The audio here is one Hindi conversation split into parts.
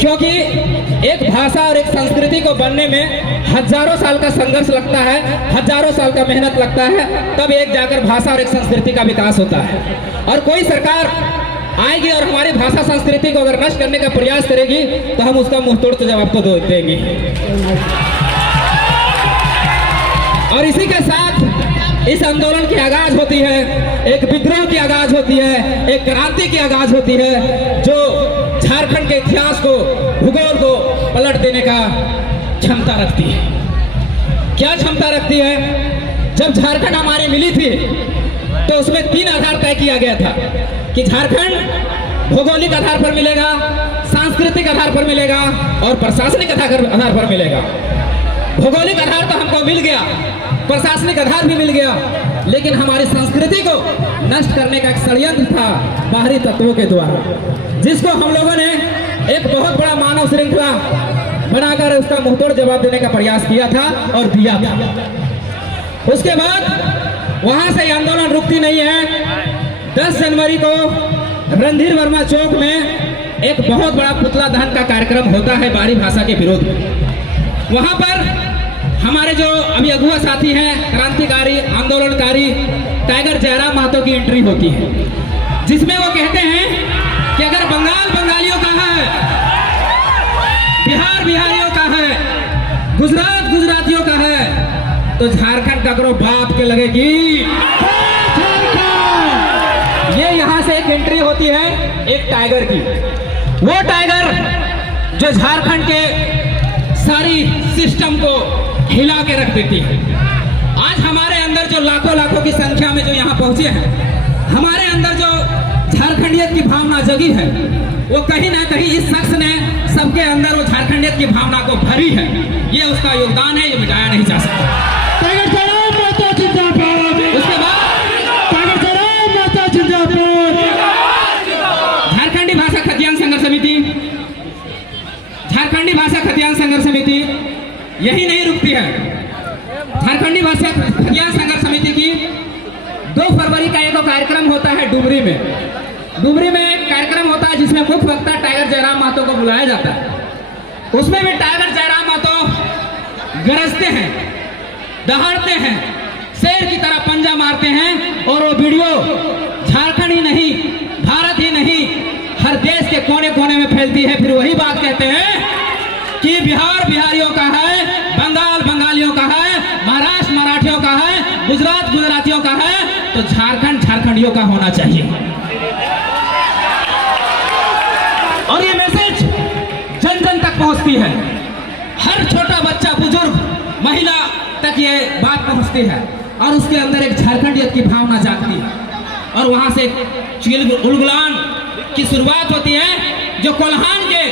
क्योंकि एक भाषा और एक संस्कृति को बनने में हजारों साल का संघर्ष लगता है, हजारों साल का मेहनत लगता है, तब एक जाकर भाषा और एक संस्कृति का विकास होता है। और कोई सरकार आएगी और हमारी भाषा संस्कृति को अगर नष्ट करने का प्रयास करेगी तो हम उसका मुंहतोड़ तो जवाब तो देंगे। और इसी के साथ इस आंदोलन की आगाज होती है, एक विद्रोह की आगाज होती है, एक क्रांति की आगाज होती है, जो झारखंड के इतिहास को, भूगोल को पलट देने का क्षमता रखती है। क्या क्षमता रखती है? जब झारखंड हमारी मिली थी तो उसमें 3 आधार तय किया गया था कि झारखंड भौगोलिक आधार पर मिलेगा, सांस्कृतिक आधार पर मिलेगा और प्रशासनिक आधार पर मिलेगा। भौगोलिक आधार तो हमको मिल गया, प्रशासनिक आधार भी मिल गया, लेकिन हमारी संस्कृति को नष्ट करने का एक षड्यंत्र था बाहरी तत्वों के द्वारा, जिसको हम लोगों ने एक बहुत बड़ा मानव श्रृंखला बनाकर उसका मुंहतोड़ जवाब देने का प्रयास किया था और दिया था। उसके बाद वहां से आंदोलन रुकती नहीं है। 10 जनवरी को रणधीर वर्मा चौक में एक बहुत बड़ा पुतला दहन का कार्यक्रम होता है बारी भाषा के विरोध में। वहां पर हमारे जो अभी अगुआ साथी हैं, क्रांतिकारी आंदोलनकारी टाइगर जयराम महतो की एंट्री होती है, जिसमें वो कहते हैं कि अगर बंगाल बंगालियों का है, बिहार बिहारियों का है, गुजरात गुजरातियों का है, तो झारखंड का करो बाप के लगेगी। ये यहाँ से एक एंट्री होती है एक टाइगर की। वो टाइगर जो झारखंड के सारी सिस्टम को हिला के रख देती है। आज हमारे अंदर जो लाखों लाखों की संख्या में जो यहाँ पहुंचे हैं, हमारे अंदर जो झारखंडियत की भावना जगी है, वो कहीं ना कहीं इस शख्स ने सबके अंदर वो झारखंडियत की भावना को भरी है। ये उसका योगदान है, ये मिटाया नहीं जा सकता। उसके बाद झारखंडी भाषा खतियान संघर्ष समिति, झारखंडी भाषा खतियान संघर्ष समिति यही नहीं रुकती है। झारखंडी भाषा खतियान संघर्ष समिति की 2 फरवरी का एक कार्यक्रम होता है डुमरी में। डुमरी में एक कार्यक्रम होता है जिसमें मुख्य वक्ता टाइगर जयराम महतो को बुलाया जाता है। उसमें भी टाइगर जयराम महतो गरजते हैं, दहाड़ते हैं, शेर की तरह पंजा मारते हैं और वो वीडियो झारखंड ही नहीं, भारत ही नहीं, हर देश के कोने कोने में फैलती है। फिर वही बात कहते हैं कि बिहार बिहारियों का है, बंगाल बंगालियों का है, महाराष्ट्र मराठियों का है, गुजरात गुजरातियों का है, तो झारखंड झारखंडियों का होना चाहिए। और ये मैसेज जन जन तक पहुंचती है, हर छोटा बच्चा, बुजुर्ग, महिला तक ये बात पहुंचती है और उसके अंदर एक झारखंडियत की भावना जागती है। और वहां से उलगुलान की शुरुआत होती है जो कोल्हान के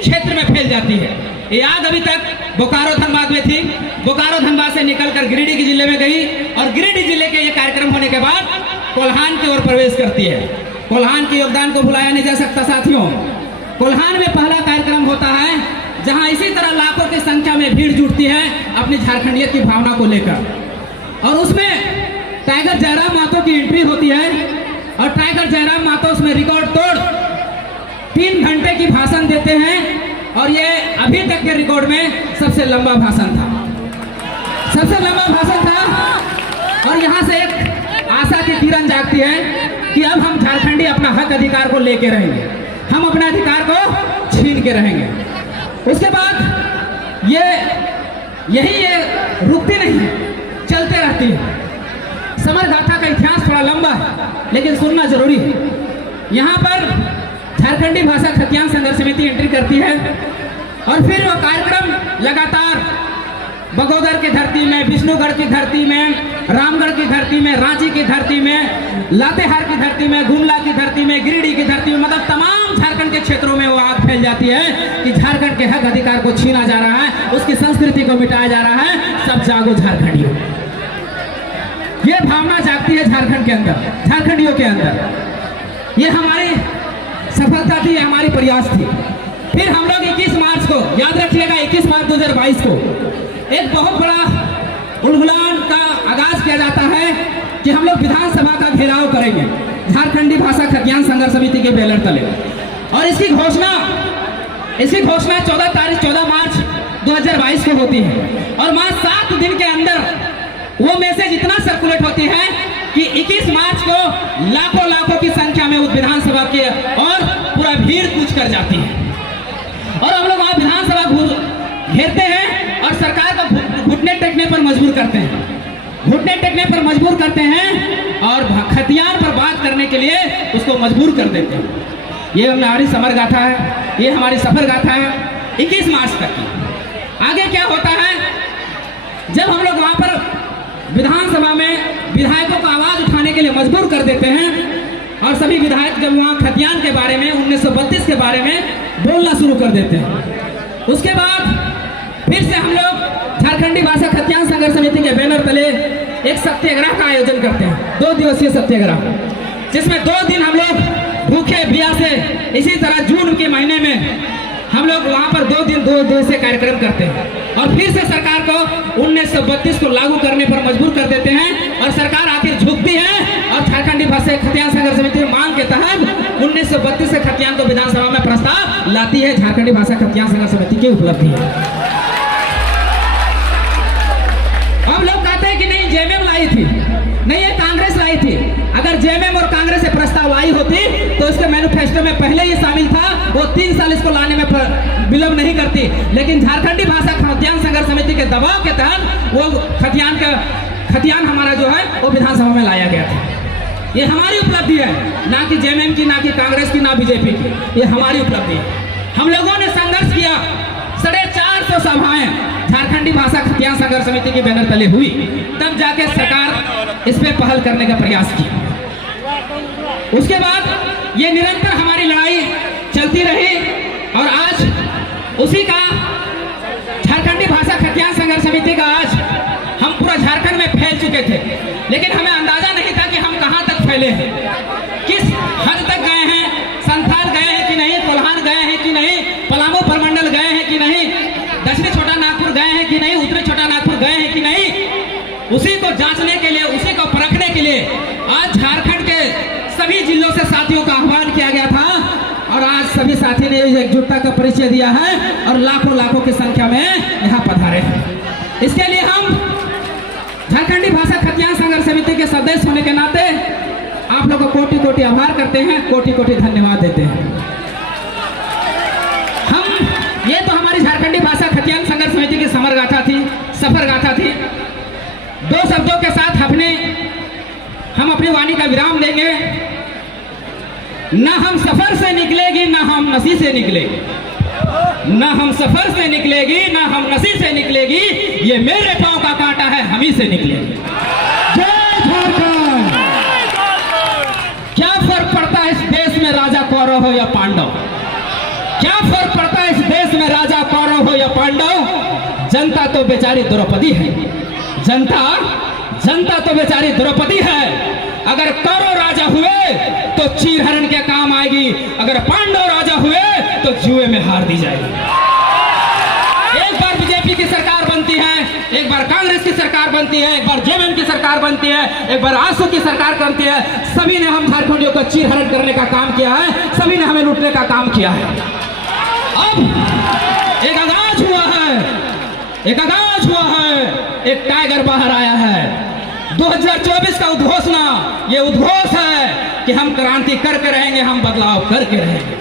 क्षेत्र में फैल जाती है। ये आग अभी तक बोकारो धनबाद में थी, बोकारो धनबाद से निकलकर गिरिडीह के जिले में गई और गिरिडीह जिले के ये कार्यक्रम होने के बाद कोल्हान की ओर प्रवेश करती है। कोल्हान के योगदान को भुलाया नहीं जा सकता साथियों। कोल्हान में पहला कार्यक्रम होता है जहां इसी तरह लाखों की संख्या में भीड़ जुटती है अपनी झारखंडियत की भावना को लेकर, और उसमें टाइगर जयराम महतो की एंट्री होती है और टाइगर जयराम महतो उसमें रिकॉर्ड तोड़ 3 घंटे की भाषण देते हैं और ये अभी तक के रिकॉर्ड में सबसे लंबा भाषण था, सबसे लंबा भाषण था। और यहाँ से एक आशा की किरण जागती है कि अब हम झारखंडी अपना हक अधिकार को लेके रहेंगे, हम अपने अधिकार को छीन के रहेंगे। उसके बाद ये रुकती नहीं है, चलते रहती है। समर गाथा का इतिहास थोड़ा लंबा है लेकिन सुनना जरूरी है। यहाँ पर झारखंडी भाषा खतियान संघर्ष समिति एंट्री करती है और फिर वो कार्यक्रम लगातार बगोदर की धरती में, विष्णुगढ़ की धरती में, रामगढ़ की धरती में, रांची की धरती में, लातेहार की धरती में, गुमला की धरती में, गिरिडीह की धरती में, मतलब तमाम झारखंड के क्षेत्रों में वो आग फैल जाती है कि झारखंड के हक अधिकार को छीना जा रहा है, उसकी संस्कृति को मिटाया जा रहा है। सब जागो झारखंडियों, ये भावना जागती है झारखंड के अंदर, झारखंडियों के अंदर। ये हमारी सफलता थी, हमारी प्रयास थी। फिर हम लोग 21 मार्च को, याद रखिएगा 21 मार्च 2022 को एक बहुत बड़ा उलगुलान का आगाज किया जाता है कि हम लोग विधानसभा का घेराव करेंगे झारखंडी भाषा खतियान संघर्ष समिति के बैनर तले। और इसकी घोषणा इसकी घोषणा 14 मार्च 2022 को होती है और मात्र 7 दिन के अंदर वो मैसेज इतना सर्कुलेट होती है कि 21 मार्च को लाखों की संख्या में उस विधानसभा के और पूरा भीड़ कूच कर जाती है और हम लोग वहाँ विधानसभा घेरते हैं और सरकार को घुटने टेकने पर मजबूर करते हैं, और खतियान पर बात करने के लिए उसको मजबूर कर देते हैं। ये हमारी समर गाथा है, ये हमारी सफर गाथा है 21 मार्च तक की। आगे क्या होता है, जब हम लोग वहाँ पर विधानसभा में विधायकों को आवाज उठाने के लिए मजबूर कर देते हैं और सभी विधायक जब वहाँ खतियान के बारे में 1932 के बारे में बोलना शुरू कर देते हैं, उसके बाद फिर से हम लोग झारखंडी भाषा खतियान संघर्ष समिति के बैनर तले एक सत्याग्रह का आयोजन करते हैं, 2 दिवसीय सत्याग्रह, जिसमें 2 दिन हम लोग भूखे प्यासे इसी तरह जून के महीने में हम लोग वहाँ पर 2 दिवसीय कार्यक्रम करते हैं और फिर से सरकार को 1932 को लागू करने पर मजबूर कर देते हैं और सरकार आखिर झुकती है और झारखंडी भाषा खतियान संघर्ष समिति की मांग के तहत 1932 से खतियान को विधानसभा में प्रस्ताव लाती है। झारखंडी भाषा खतियान संघर्ष समिति की उपलब्धि है। हम लोग कहते हैं कि नहीं जेएमएम लाई थी, नहीं ये कांग्रेस लाई थी। अगर जेएमएम और कांग्रेस से प्रस्ताव लाई होती तो इसके मैनिफेस्टो में पहले ही शामिल था, वो 3 साल इसको लाने में विलंब नहीं करती, लेकिन झारखंडी भाषा खतियान संघर्ष समिति के दबाव के तहत वो खतियान हमारा जो है वो विधानसभा में लाया गया था। ये हमारी उपलब्धि है, ना कि जेएमएम की, ना कि कांग्रेस की, ना बीजेपी की, ये हमारी उपलब्धि है। हम लोगों ने संघर्ष किया, 450 सभाएं झारखंडी भाषा खतियान संघर्ष समिति के बैनर तले हुई, तब जाके सरकार इस पे पहल करने का प्रयास किया। उसके बाद ये निरंतर हमारी लड़ाई चलती रही और आज उसी का झारखंडी भाषा खतियान संघर्ष समिति का आज हम पूरा झारखंड में फैल चुके थे, लेकिन हमें अंदाजा नहीं था कि हम कहां तक फैले हैं, किस हद तक गए हैं। संथाल गए हैं कि नहीं, कोल्हान गए हैं कि नहीं, पलामू प्रमंडल गए हैं कि नहीं, दक्षिणी छोटा नागपुर गए हैं कि नहीं, उत्तरी छोटा नागपुर गए हैं कि नहीं, उसी को जांचने के लिए, उसी को परखने के लिए आज झारखंड के सभी जिलों से साथियों का आह्वान किया गया था और आज सभी साथी ने एकजुटता का परिचय दिया है और लाखों की संख्या में यहाँ पधारे हैं। इसके लिए हम झारखंडी भाषा खतियान संघर्ष समिति के सदस्य होने के नाते आप लोगों को कोटि आभार करते हैं, कोटि धन्यवाद देते हैं। हम ये तो हमारी झारखंडी भाषा खतियान संघर्ष समिति की समर गाथा थी, सफर गाथा थी। 2 शब्दों के साथ हम अपनी वाणी का विराम देंगे। न हम सफर से निकलेगी, न हम नसी से निकलेगी, न हम सफर से निकलेगी, न हम नसी से निकलेगी, ये मेरे पांव का कांटा है, हम ही से निकलेगी। जय झारखंड। क्या फर्क पड़ता है इस देश में राजा कौरव हो या पांडव, क्या फर्क पड़ता है इस देश में राजा कौरव हो या पांडव। जनता तो बेचारी द्रौपदी है, जनता तो बेचारी द्रौपदी है। अगर कौरव राजा हुए तो चीरहरण के काम आएगी, अगर पांडव राजा हुए तो जुए में हार दी जाएगी। एक बार बीजेपी की सरकार बनती है, एक बार कांग्रेस की सरकार बनती है, एक बार जेएमएम की सरकार बनती है, एक बार आसू की सरकार बनती है, सभी ने हम झारखंडियों को चीरहरण करने का काम किया है, सभी ने हमें लूटने का काम किया है। अब एक आगाज हुआ है, एक टाइगर बाहर आया है। 2024 का उद्घोषणा, ये उद्घोष है कि हम क्रांति करके रहेंगे, हम बदलाव करके रहेंगे।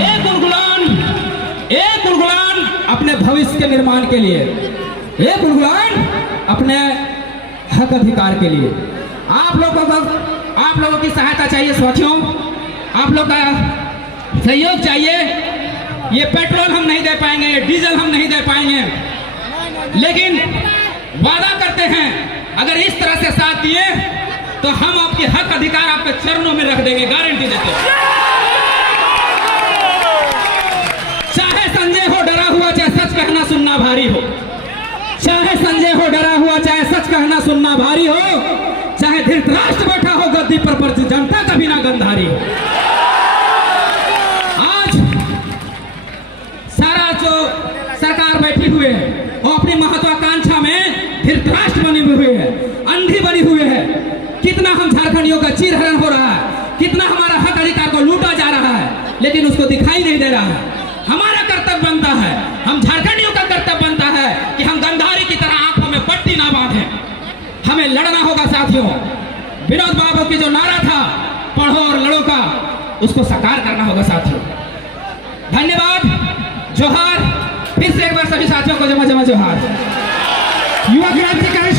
एक गुलगुलान अपने भविष्य के निर्माण के लिए, एक गुलगुलान अपने हक अधिकार के लिए। आप लोगों की सहायता चाहिए साथियों, आप लोग का सहयोग चाहिए। ये पेट्रोल हम नहीं दे पाएंगे, ये डीजल हम नहीं दे पाएंगे, लेकिन वादा करते हैं अगर इस तरह से साथ दिए तो हम आपके हक अधिकार आपके चरणों में रख देंगे, गारंटी देते हैं। चाहे संजय हो डरा हुआ, चाहे सच कहना सुनना भारी हो, चाहे संजय हो डरा हुआ, चाहे सच कहना सुनना भारी हो, चाहे धृतराष्ट्र बैठा हो गद्दी पर जनता कभी ना गंधारी हो। आज सारा जो सरकार बैठी हुई है वो अपनी महत्वाकांक्षा में धृतराष्ट्र बनी हुई है, अंधी बनी हुई है। कितना हम झारखंडियों का चीरहरण हो रहा है, कितना हमारा हक अधिकार को लूटा जा रहा है। लेकिन उसको दिखाई नहीं दे रहा है। हमारा कर्तव्य बनता है, हम झारखंडियों का कर्तव्य बनता है कि हम गंधारी की तरह आंखों में पट्टी ना बांधें। हमें लड़ना होगा साथियों। विनोद बाबू की जो नारा था पढ़ो और लड़ो का, उसको साकार करना होगा साथियों। धन्यवाद, जोहार। फिर से एक बार सभी साथियों को जमा जमा जोहार। युवा क्रांतिकारी